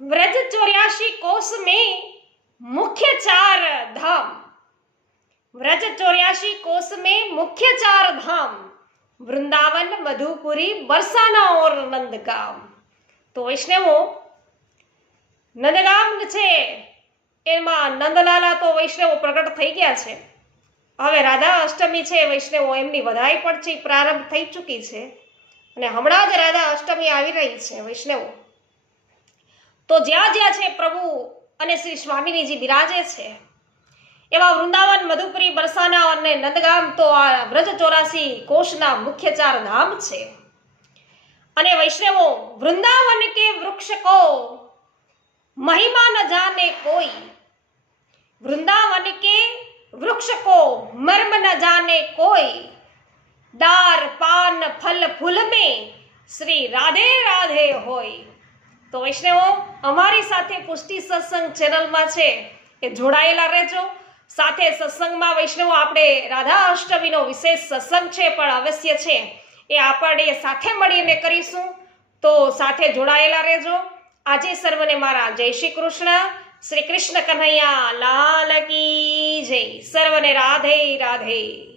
व्रज 84 कोस में मुख्य 4 धाम। व्रज 84 कोस में मुख्य 4 धाम वृंदावन, मधुपुरी, बरसाना और नंदगाम। तो वैष्णवो नंदगाम છે એમાં નંદલાલા તો વૈષ્ણવો પ્રગટ થઈ ગયા છે। હવે રાધા અષ્ટમી છે, વૈષ્ણવો એમની વધાઈ પણ છે, પ્રારંભ થઈ ચૂકી છે અને હમણાં જ રાધા અષ્ટમી આવી રહી છે। વૈષ્ણવો તો જ્યાં જ્યાં છે પ્રભુ અને શ્રી સ્વામીજી બિરાજે છે એવા વૃંદાવન, મધુપુરી, બરસાના અને નંદગામ તો આ વ્રજ 84 કોષના મુખ્ય 4 ધામ છે। અને વૈષ્ણવો વૃંદાવન કે વૃક્ષ को महिमा न जाने कोई, वृंदावन के वृक्ष को मर्म न जाने कोई, दार पान फल फूल में श्री राधे राधे होय। तो वैष्णवो अमारी साथे पुष्टि सत्संग चेनल में छे ए जोड़ायेला रहेजो। साथे सत्संग में वैष्णवो आपणे राधा अष्टमी नो विशेष सत्संग छे पण अवश्य छे ए आपणे साथे मळीने करीशुं, तो साथे जोड़ायेला रहेजो। આજે સર્વને મારા જય શ્રી કૃષ્ણ। શ્રી કૃષ્ણ કન્હૈયા લાલ કી જય। સર્વને રાધે રાધે।